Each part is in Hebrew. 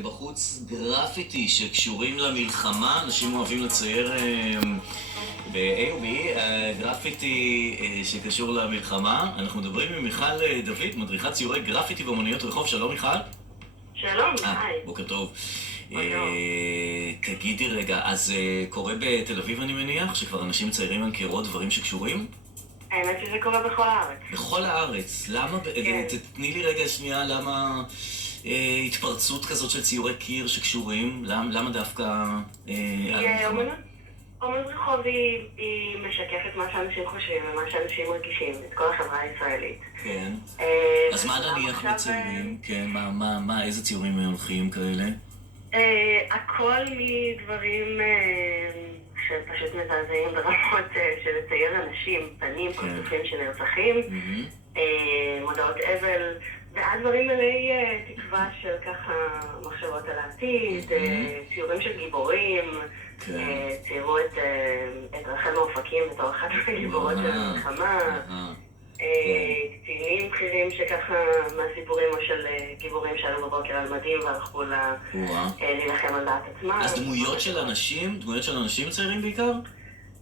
בחוץ גרפיטי שקשורים למלחמה, אנשים אוהבים לצייר ב-A או B, גרפיטי שקשור למלחמה. אנחנו מדברים עם מיכל דוד, מדריכת ציורי גרפיטי ואמנויות רחוב. שלום מיכל. שלום, היי. בוקר טוב. תגידי רגע, אז קורה בתל אביב אני מניח, שכבר אנשים מציירים על קירות דברים שקשורים? האמת שזה קורה בכל הארץ. בכל הארץ. למה? תתני לי רגע שנייה למה התפרצות כזאת של ציורי קיר שקשורים? למה דווקא... אומנות רחוב היא משקפת מה שאנשים חושבים ומה שאנשים מרגישים, את כל החברה הישראלית. כן. אז מה נניח מציירים? כן, איזה ציורים הולכים כאלה? הכל מדברים שפשוט מזעזעים ברמות של לצייר אנשים, פנים, פרצופים של נרצחים, מודעות אבל, ועד דברים מלאי תקווה של ככה מחשבות על העתיד, ציורים של גיבורים, ציירו את רחל מאופקים בתור אחת מהגיבורות של המלחמה, קצינים בכירים שככה מהסיפורים או של גיבורים שעלו בבוקר על מדים והלכו להילחם על דעת עצמם. אז דמויות של אנשים ציירים בעיקר?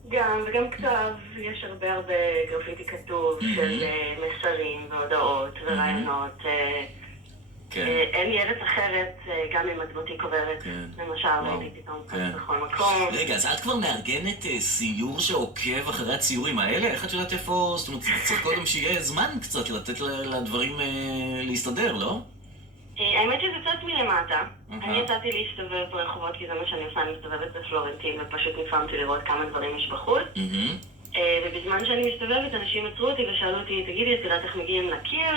גם, וגם כתב, יש הרבה גרפיטי כתוב של מסרים והודעות ורעיונות. אין לי ארץ אחרת, גם אם הדמותי קוברת, למשל, ראיתי פתאום בכל מקום. רגע, אז את כבר מארגנת סיור שעוקב אחרי הציורים האלה? איך את יודעת איפה? זאת אומרת, צריך קודם שיהיה זמן קצת לתת לדברים להסתדר, לא? האמת שזה קצת מלמטה. אני יצאתי להסתובב ברחובות כי זה מה שאני עושה, אני מסתובבת בפלורנטין ופשוט נפעמתי לראות כמה דברים יש בחוץ. ובזמן שאני מסתובבת, אנשים עצרו אותי ושאלו אותי, תגידי, את יודעת איך מגיעים לקיר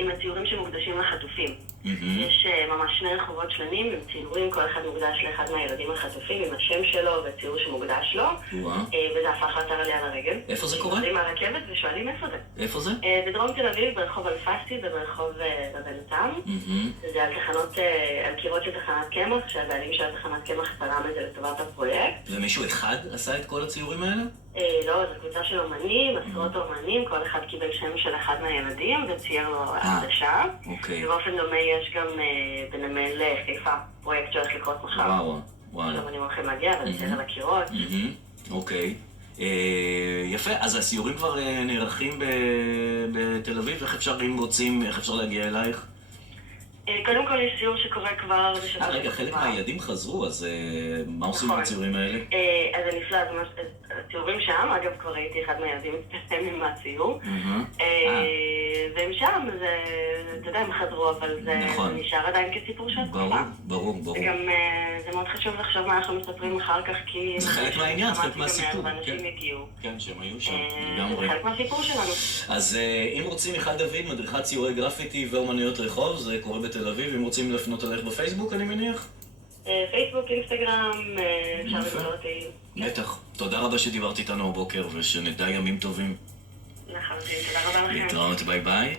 עם הציורים שמוקדשים לחטופים. יש ממש שני רחובות שלמים עם ציורים, כל אחד מוקדש לאחד מהילדים החטופים עם השם שלו וציור שמוקדש לו, וזה הפך לאתר עלייה לרגל. איפה זה קורה? עולים מהרכבת ושואלים איפה זה. איפה זה? בדרום תל אביב, ברחוב אלפסי וברחוב רבנתם. זה על קירות של תחנת קמח, שהבעלים של תחנת קמח תרם את זה לטובת הפרויקט. ומישהו אחד עשה את כל הציורים האלה? לא, זו קבוצה של אומנים, עשרות אומנים, כל אחד קיבל שם של אחד מהילדים וצייר לו הקדשה. ובאופן דומה יש גם בנמל חיפה פרויקט שהולך לקרות מחר. וואו. שאומנים הולכים להגיע ולצייר על הקירות. אוקיי. יפה, אז הסיורים כבר נערכים בתל אביב, איך אפשר, אם רוצים, איך אפשר להגיע אלייך? קודם כל יש סיור שקורה כבר בשבוע. רגע, חלק מהילדים חזרו, אז מה עושים בציורים האלה? אז זה נפלא, הציורים שם, אגב כבר ראיתי אחד מהילדים מתפסם עם הציור. והם שם, אתה יודע, הם חזרו, אבל זה נשאר עדיין כסיפור של תקופה. ברור. וגם זה מאוד חשוב לחשוב מה אנחנו מספרים אחר כך, כי... זה חלק מהעניין, זה חלק מהסיפור. ואנשים יגיעו. כן, שהם היו שם. זה חלק מהסיפור שלנו. אז אם רוצים, מיכל דוד, מדריכת ציורי גרפיטי ואומנויות רחוב, זה קורה בתל אביב. אם רוצים לפנות עליך בפייסבוק, אני מניח? פייסבוק, אינסטגרם, אפשר לבוא אותי. בטח. תודה רבה שדיברת איתנו הבוקר, ושנדע ימים טובים. נכון, תודה רבה לכם. להתראות, ביי ביי.